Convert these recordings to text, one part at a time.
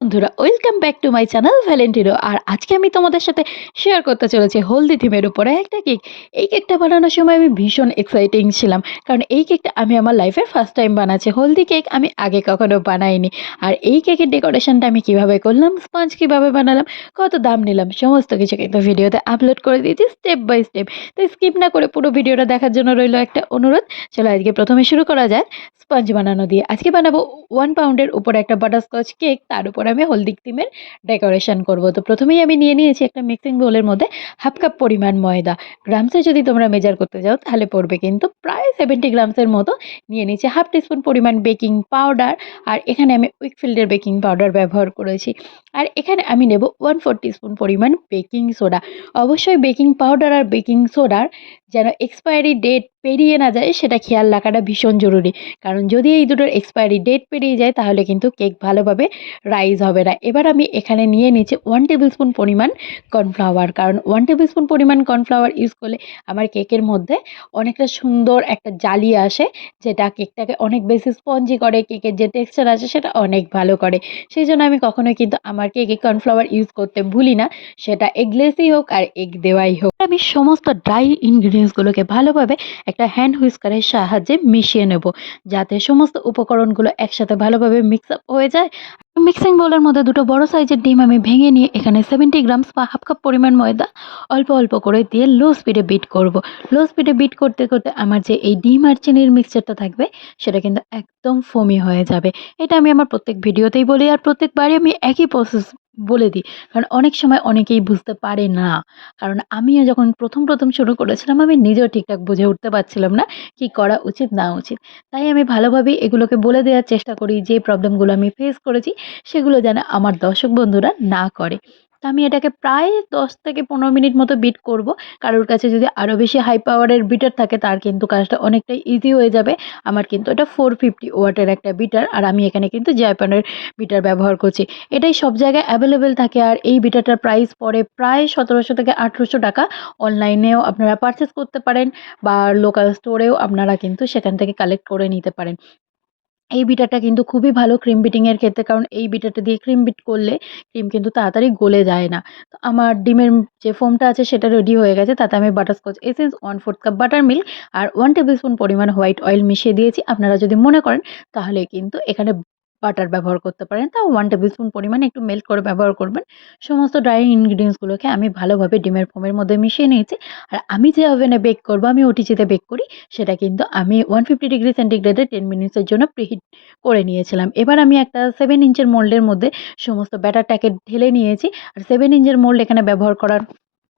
বন্ধুরা, welcome back to my channel Valentino. আর আজকে আমি তোমাদের সাথে শেয়ার করতে চলেছি হলদি থিমের উপরে একটা কেক। এই কেকটা বানানোর সময় আমি ভীষণ এক্সাইটিং ছিলাম, কারণ এই কেকটা আমি আমার লাইফে ফার্স্ট টাইম বানাচ্ছি। হলদি কেক আমি আগে কখনো বানাইনি। আর এই কেকের ডেকোরেশনটা আমি কিভাবে করলাম, স্পঞ্জ কিভাবে বানালাম, কত দাম নিলাম, সমস্ত কিছু কিন্তু ভিডিওতে আপলোড করে দিয়েছি স্টেপ বাই স্টেপ। তো স্কিপ না করে পুরো ভিডিওটা দেখার জন্য রইলো একটা অনুরোধ। চলো আজকে প্রথমে শুরু করা যায় স্পঞ্জ বানানো দিয়ে। আজকে বানাবো 1 পাউন্ডের উপরে একটা বাটারস্কচ কেক, তার উপর আমি হলদি থিমের ডেকোরেশন করব। তো প্রথমেই আমি নিয়ে নিয়েছি একটা মিক্সিং বোলের মধ্যে হাফ কাপ পরিমাণ ময়দা। গ্রামসে যদি তোমরা মেজার করতে যাও তাহলে পড়বে কিন্তু প্রায় 70 গ্রামসের মতো। নিয়ে নিয়েছি হাফ টিস্পুন পরিমাণ বেকিং পাউডার, আর এখানে আমি উইকফিল্ডের বেকিং পাউডার ব্যবহার করেছি। আর এখানে আমি নেব 1/4 টিস্পুন পরিমাণ বেকিং সোডা। অবশ্যই বেকিং পাউডার আর বেকিং সোডার যেন এক্সপায়ারি ডেট পেরিয়ে না যায় সেটা খেয়াল রাখাটা ভীষণ জরুরি, কারণ যদি এই দুটোর এক্সপায়ারি ডেট পেরিয়ে যায় তাহলে কিন্তু কেক ভালোভাবে রাইজ হবে না। এবার আমি এখানে নিয়ে নিচ্ছি 1 টেবিল স্পুন পরিমাণ কর্নফ্লাওয়ার, কারণ 1 টেবিল স্পুন পরিমাণ কর্নফ্লাওয়ার ইউজ করলে আমার কেকের মধ্যে অনেকটা সুন্দর একটা জালি আসে, যেটা কেকটাকে অনেক বেশি স্পঞ্জি করে, কেকের যে টেক্সচার আছে সেটা অনেক ভালো করে। সেই জন্য আমি কখনোই কিন্তু আমার কেকে কর্নফ্লাওয়ার ইউজ করতে ভুলি না, সেটা এগলেসই হোক আর এগ দেওয়াই হোক। আমি সমস্ত ড্রাই ইনগ্রিডিয়েন্টসগুলোকে ভালোভাবে একটা হ্যান্ড হুইস্কারের সাহায্যে মিশিয়ে নেব, যাতে সমস্ত উপকরণগুলো একসাথে ভালোভাবে মিক্স আপ হয়ে যায়। মিক্সিং বোলের মধ্যে দুটো বড় সাইজের ডিম আমি ভেঙে নিয়ে এখানে 70 গ্রামস বা হাফ কাপ পরিমাণ ময়দা অল্প অল্প করে দিয়ে লো স্পিডে বিট করব। লো স্পিডে বিট করতে করতে আমার যে এই ডিম আর চিনির মিক্সচারটা থাকবে সেটা কিন্তু একদম ফোমি হয়ে যাবে। এটা আমি আমার প্রত্যেক ভিডিওতেই বলি, আর প্রত্যেকবারই আমি একই প্রসেস বলে দিই, কারণ অনেক সময় অনেকেই বুঝতে পারে না। কারণ আমিও যখন প্রথম শুরু করেছিলাম আমি নিজেও ঠিকঠাক বুঝে উঠতে পারছিলাম না কি করা উচিত না উচিত। তাই আমি ভালোভাবেই এগুলোকে বলে দেওয়ার চেষ্টা করি, যে প্রবলেমগুলো আমি ফেস করেছি সেগুলো যেন আমার দর্শক বন্ধুরা না করে। তো আমি এটাকে প্রায় 10 থেকে 15 মিনিট মতো বিট করব। কারোর কাছে যদি আরও বেশি হাই পাওয়ারের বিটার থাকে তার কিন্তু কাজটা অনেকটাই ইজি হয়ে যাবে। আমার কিন্তু এটা 450 ওয়াটের একটা বিটার, আর আমি এখানে কিন্তু জাপানের বিটার ব্যবহার করছি। এটাই সব জায়গায় অ্যাভেলেবেল থাকে, আর এই বিটারটার প্রাইস পড়ে প্রায় 1700 থেকে 1800 টাকা। অনলাইনেও আপনারা পারচেস করতে পারেন, বা লোকাল স্টোরেও আপনারা কিন্তু সেখান থেকে কালেক্ট করে নিতে পারেন। এই বিটারটা কিন্তু খুবই ভালো ক্রিম বিটিং এর ক্ষেত্রে, কারণ এই বিটারটা দিয়ে ক্রিম বিট করলে ক্রিম কিন্তু তাড়াতাড়ি গলে যায় না। তো আমার ডিমের যে ফোমটা আছে সেটা রেডি হয়ে গেছে। তাতে আমি butterscotch essence 1/4 cup buttermilk আর 1 টেবিলস্পুন পরিমাণ হোয়াইট অয়েল মিশিয়ে দিয়েছি। আপনারা যদি মনে করেন তাহলে কিন্তু এখানে বাটার ব্যবহার করতে পারেন। তাও 1 টেবিলস্পুন পরিমাণে একটু মেল্ট করে ব্যবহার করবেন। সমস্ত ড্রাই ইনগ্রিডিয়েন্টস গুলোকে আমি ভালোভাবে ডিমের ফোমের মধ্যে মিশিয়ে নিয়েছি। আর আমি যে ওভেনে বেক করব, আমি ওটিজিতে বেক করি, সেটা কিন্তু আমি 150 ডিগ্রি সেন্টিগ্রেডে 10 মিনিটসের জন্য প্রিহিট করে নিয়েছিলাম। এবার আমি একটা 7 ইঞ্চের মোল্ডের মধ্যে সমস্ত ব্যাটারটাকে ঢেলে নিয়েছি। আর 7 ইঞ্চের মোল্ড এখানে ব্যবহার করার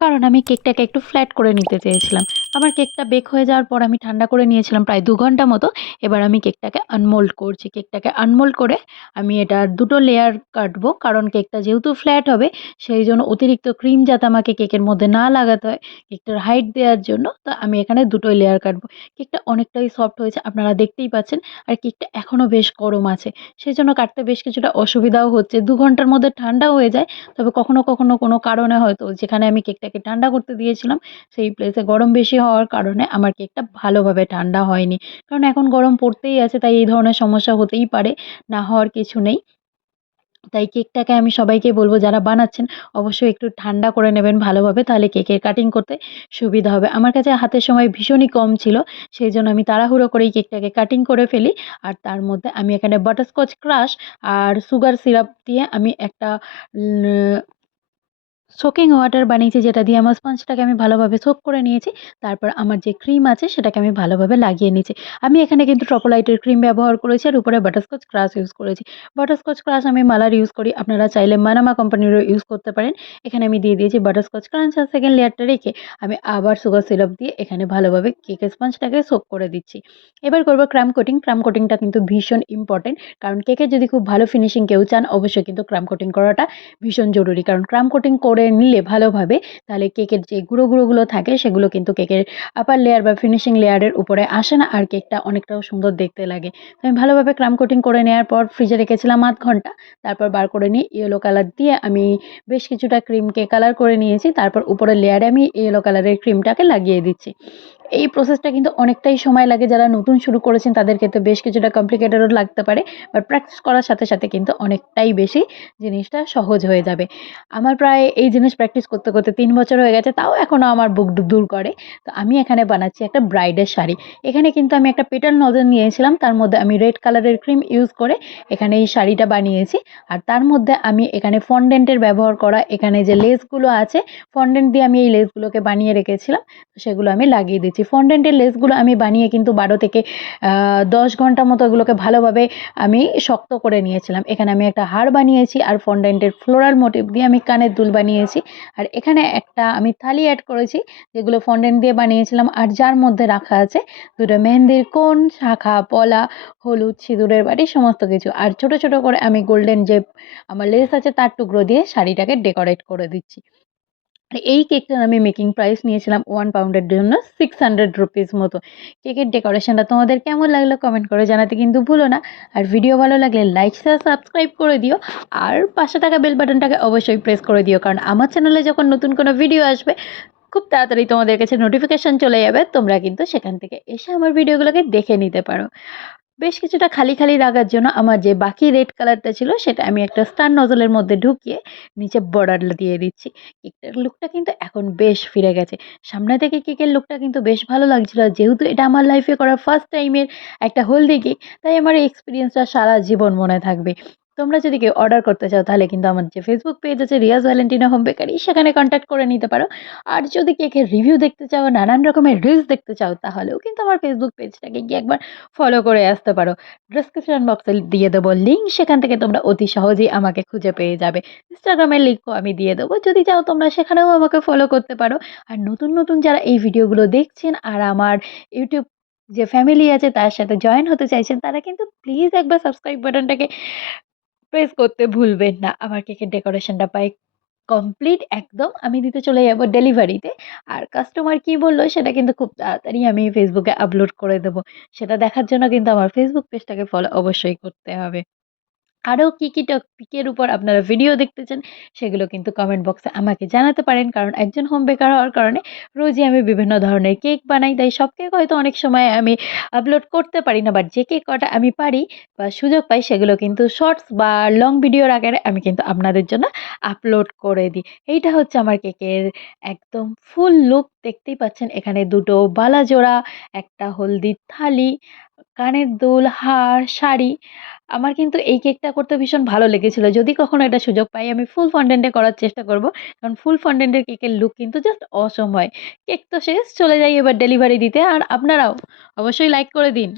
কারণ আমি কেকটাকে একটু ফ্ল্যাট করে নিতে চেয়েছিলাম। আমার কেকটা বেক হয়ে যাওয়ার পর আমি ঠান্ডা করে নিয়েছিলাম প্রায় 2 ঘন্টা মতো। এবার আমি কেকটাকে আনমোল্ড করছি। কেকটাকে আনমোল্ড করে আমি এটার 2 টো লেয়ার কাটবো। কারণ কেকটা যেহেতু ফ্ল্যাট হবে, সেইজন্য অতিরিক্ত ক্রিম যাতে আমাকে কেকের মধ্যে না লাগাতে হয়, কেকটার হাইট দেওয়ার জন্য তো আমি এখানে 2 টোই লেয়ার কাটবো। কেকটা অনেকটাই সফট হয়েছে, আপনারা দেখতেই পাচ্ছেন। আর কেকটা এখনো বেশ গরম আছে। সেজন্য কাটতে বেশ কিছুটা অসুবিধাও হচ্ছে। 2 ঘন্টার মধ্যে ঠান্ডা হয়ে যায়। তবে কখনো কোনো কারণে হয়তো যেখানে আমি কেকটাকে ঠান্ডা করতে দিয়েছিলাম সেই প্লেসে গরম বেশি হওয়ার কারণে আমার কেকটা ভালোভাবে ঠান্ডা হয়নি। কারণ এখন গরম পড়তেই আছে, তাই এই ধরনের সমস্যা হতেই পারে, না হওয়ার কিছু নেই। তাই কেকটাকে আমি সবাইকে বলব যারা বানাচ্ছেন অবশ্যই একটু ঠান্ডা করে নেবেন ভালোভাবে, তাহলে কেকের কাটিং করতে সুবিধা হবে। আমার কাছে হাতে সময় ভীষণই কম ছিল, সেইজন্য আমি তাড়াহুড়ো করেই কেকটাকে কাটিং করে ফেলি। আর তার মধ্যে আমি এখানে বাটারস্কচ ক্রাশ আর সুগার সিরাপ দিয়ে আমি একটা সোকিং ওয়াটার বানিয়েছি, যেটা দিয়ে আমার স্পঞ্জটাকে আমি ভালোভাবে সোক করে নিয়েছি। তারপর আমার যে ক্রিম আছে সেটাকে আমি ভালোভাবে লাগিয়ে নিয়েছি। আমি এখানে কিন্তু ট্রোপোলাইটের ক্রিম ব্যবহার করেছি, আর উপরে বাটারস্কচ ক্রাশ ইউজ করেছি। বাটারস্কচ ক্রাশ আমি মালার ইউজ করি, আপনারা চাইলে মানামা কোম্পানিরও ইউজ করতে পারেন। এখানে আমি দিয়ে দিয়েছি বাটারস্কচ ক্রাঞ্চ, আর সেকেন্ড লেয়ারটা রেখে আমি আবার সুগার সিরাপ দিয়ে এখানে ভালোভাবে কেকের স্পঞ্জটাকে সোক করে দিচ্ছি। এবার করব ক্রাম কোটিং। ক্রাম কোটিংটা কিন্তু ভীষণ ইম্পর্টেন্ট, কারণ কেকের যদি খুব ভালো ফিনিশিং কেউ চান অবশ্যই কিন্তু ক্রাম কোটিং করাটা ভীষণ জরুরি। কারণ ক্রাম কোটিং করলে করে নিলে ভালোভাবে, তাহলে কেকের যে গুঁড়োগুলো থাকে সেগুলো কিন্তু কেকের আপার লেয়ার বা ফিনিশিং লেয়ারের উপরে আসে না, আর কেকটা অনেকটাও সুন্দর দেখতে লাগে। তো আমি ভালোভাবে ক্রাম কোটিং করে নেওয়ার পর ফ্রিজে রেখেছিলাম ০.৫ ঘন্টা। তারপর বার করে নিয়ে ইয়েলো কালার দিয়ে আমি বেশ কিছুটা ক্রিমকে কালার করে নিয়েছি। তারপর উপরের লেয়ারে আমি ইয়েলো কালারের ক্রিমটাকে লাগিয়ে দিচ্ছি। এই প্রসেসটা কিন্তু অনেকটাই সময় লাগে। যারা নতুন শুরু করেছেন তাদের ক্ষেত্রে বেশ কিছুটা কমপ্লিকেটেডও লাগতে পারে। বাট প্র্যাকটিস করার সাথে কিন্তু অনেকটাই বেশি জিনিসটা সহজ হয়ে যাবে। আমার প্রায় এই জিনিস প্র্যাকটিস করতে ৩ বছর হয়ে গেছে। তাও এখনো আমার বুক দুরদুর করে। তো আমি এখানে বানাচ্ছি একটা ব্রাইডের শাড়ি। এখানে কিন্তু আমি একটা পেটাল নজল নিয়েছিলাম। তার মধ্যে আমি রেড কালারের ক্রিম ইউজ করে এখানে এই শাড়িটা বানিয়েছি। আর তার মধ্যে আমি এখানে ফন্ডেন্টের ব্যবহার করা, এখানে যে লেসগুলো আছে, ফন্ডেন্ট দিয়ে আমি এই লেসগুলোকে বানিয়ে রেখেছিলাম। সেগুলো আমি লাগিয়ে দিচ্ছি। ফন্ডেন্টের লেসগুলো আমি বানিয়ে কিন্তু ১২ থেকে ১০ ঘন্টা মতো এগুলোকে ভালোভাবে আমি শক্ত করে নিয়েছিলাম। এখানে আমি একটা হার বানিয়েছি আর ফন্ডেন্টের ফ্লোরাল মোটিভ দিয়ে আমি কানের দুল বানিয়েছি। আর এখানে একটা আমি থালি অ্যাড করেছি, যেগুলো ফন্ডেন্ট দিয়ে বানিয়েছিলাম আর যার মধ্যে রাখা আছে ২ টা মেহেন্দির কোণ, শাঁখা, পলা, হলুদ, সিঁদুরের বাটি সমস্ত কিছু। আর ছোট করে আমি গোল্ডেন যে আমার লেস আছে তার টুকরো দিয়ে শাড়িটাকে ডেকোরেট করে দিচ্ছি। এই কেকটার আমি মেকিং প্রাইস নিয়েছিলাম 1 পাউন্ডের জন্য ₹600 মতো। কেকের ডেকোরেশনটা তোমাদের কেমন লাগলো কমেন্ট করে জানাতে কিন্তু ভুলো না। আর ভিডিও ভালো লাগলে লাইক, শেয়ার, সাবস্ক্রাইব করে দিও। আর পাশে থাকা বেল বাটনটাকে অবশ্যই প্রেস করে দিও। কারণ আমার চ্যানেলে যখন নতুন কোনো ভিডিও আসবে খুব তাড়াতাড়ি তোমাদের কাছে নোটিফিকেশন চলে যাবে। তোমরা কিন্তু সেখান থেকে এসে আমার ভিডিওগুলোকে দেখে নিতে পারো। বেশ কিছুটা খালি রাখার জন্য আমার যে বাকি রেড কালারটা ছিল সেটা আমি একটা স্টার নজলের মধ্যে ঢুকিয়ে নিচে বর্ডার দিয়ে দিচ্ছি। কেকটার লুকটা কিন্তু এখন বেশ ফিরে গেছে। সামনে থেকে কেকের লুকটা কিন্তু বেশ ভালো লাগছিল। আর যেহেতু এটা আমার লাইফে করা ফার্স্ট টাইমের একটা হলদি কেক, তাই আমার এই এক্সপেরিয়েন্সটা সারা জীবন মনে থাকবে। তোমরা যদি কেউ অর্ডার করতে চাও তাহলে কিন্তু আমার যে ফেসবুক পেজ আছে রিয়াজ ভ্যালেন্টিনা হোম বেকারি, সেখানে কন্ট্যাক্ট করে নিতে পারো। আর যদি কেকের রিভিউ দেখতে চাও, নানান রকমের রিলস দেখতে চাও, তাহলেও কিন্তু আমার ফেসবুক পেজটাকে গিয়ে একবার ফলো করে আসতে পারো। ডেসক্রিপশন বক্সে দিয়ে দেবো লিঙ্ক, সেখান থেকে তোমরা অতি সহজেই আমাকে খুঁজে পেয়ে যাবে। ইনস্টাগ্রামের লিঙ্কও আমি দিয়ে দেবো। যদি চাও তোমরা সেখানেও আমাকে ফলো করতে পারো। আর নতুন যারা এই ভিডিওগুলো দেখছেন আর আমার ইউটিউব যে ফ্যামিলি আছে তার সাথে জয়েন হতে চাইছেন, তারা কিন্তু প্লিজ একবার সাবস্ক্রাইব বাটনটাকে প্রেস করতে ভুলবেন না। আমার কেকের ডেকোরেশনটা প্রায় কমপ্লিট একদম। আমি দিতে চলে যাব ডেলিভারিতে। আর কাস্টমার কি বলল সেটা কিন্তু খুব তাড়াতাড়ি আমি ফেসবুকে আপলোড করে দেব। সেটা দেখার জন্য কিন্তু আমার ফেসবুক পেজটাকে ফলো অবশ্যই করতে হবে। আরও কি টপিকের উপর আপনারা ভিডিও দেখতে চান, সেগুলো কিন্তু কমেন্ট বক্সে আমাকে জানাতে পারেন। কারণ একজন হোম বেকার হওয়ার কারণে রোজই আমি বিভিন্ন ধরনের কেক বানাই। তাই সব কেক হয়তো অনেক সময় আমি আপলোড করতে পারি না। বাট যে কেক কটা আমি পারি বা সুযোগ পাই সেগুলো কিন্তু শর্টস বা লং ভিডিওর আকারে আমি কিন্তু আপনাদের জন্য আপলোড করে দিই। এইটা হচ্ছে আমার কেকের একদম ফুল লুক। দেখতেই পাচ্ছেন এখানে ২ টো বালা জোড়া, একটা হলদির থালি, কানের দুল, হার, শাড়ি। আমার কিন্তু এই কেকটা করতে ভীষণ ভালো লেগেছিল। যদি কখনো এটা সুযোগ পাই আমি ফুল ফন্ডেন্ট এ করার চেষ্টা করব। কারণ ফুল ফন্ডেন্ট এর কেকের লুক কিন্তু জাস্ট অসম হয়। কেক তো শেষ, চলে যাই এবার ডেলিভারি দিতে। আর আপনারাও অবশ্যই লাইক করে দিন।